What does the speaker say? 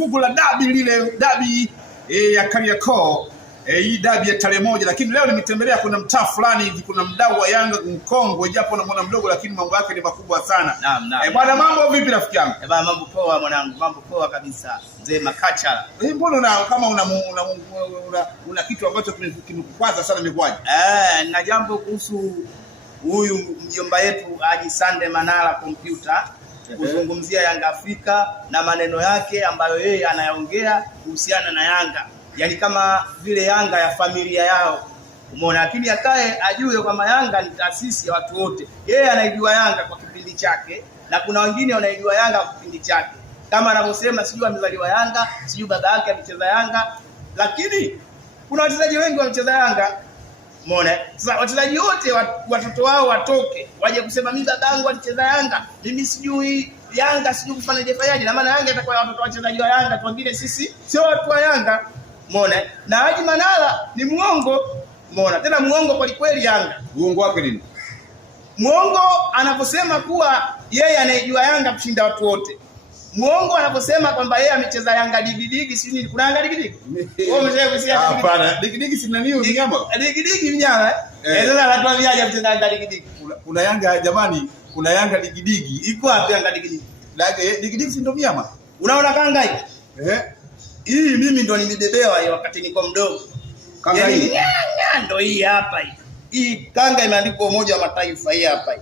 vuguvugu la dabi lile, dabi ya Kariakoo. Hii dabi ya tarehe 1, lakini leo nimetembelea kuna mtaa fulani hivi, kuna mdau wa Yanga mkongwe, japo namuona mdogo lakini mambo yake ni makubwa sana. Naam. Bwana, mambo vipi rafiki yangu? Bwana, mambo poa mwanangu, mambo poa kabisa. Mzee Makacha. Mbona kama una kitu ambacho kimekukwaza sana mikwaje? Na jambo kuhusu huyu mjomba yetu Haji Sande Manara Kompyuta, kuzungumzia Yanga Afrika na maneno yake ambayo yeye anayaongea kuhusiana na Yanga. Yaani kama vile Yanga ya familia yao. Umeona, lakini akae ajue kwamba Yanga ni taasisi ya watu wote. Yeye anaijua Yanga kwa kipindi chake na kuna wengine wanaijua Yanga kwa kipindi chake. Kama anavyosema sijui amezaliwa Yanga, sijui baba yake amecheza Yanga, lakini kuna wachezaji wengi wamecheza Yanga. Umeona? Sasa wachezaji wote watoto wao watoke, waje kusema mimi babangu alicheza Yanga, mimi sijui Yanga sijui kufanyaje, na maana Yanga itakuwa watoto wachezaji wa Yanga, tu wengine sisi sio watu wa Yanga. Umeona? Na Haji Manara ni muongo. Umeona? Tena muongo kwa kweli Yanga. Muongo wake nini? Muongo anaposema kuwa yeye anaijua Yanga kushinda watu wote. Muongo anaposema kwamba yeye amecheza Yanga digidigi si nini? Kuna Yanga digidigi? Wewe umeshawahi kusikia? Hapana, digidigi si nani huyo mnyama? Digidigi mnyama. Sasa anatuambiaje amecheza Yanga digidigi? Kuna Yanga jamani, kuna Yanga digidigi. Iko wapi Yanga digidigi? Digidigi si ndo mnyama? Unaona kanga hii? Hii mimi ndo nilibebewa hiyo wakati niko mdogo. Kanga hii? Ndo hii hapa hii. Hii kanga imeandikwa Umoja wa Mataifa hii hapa hii.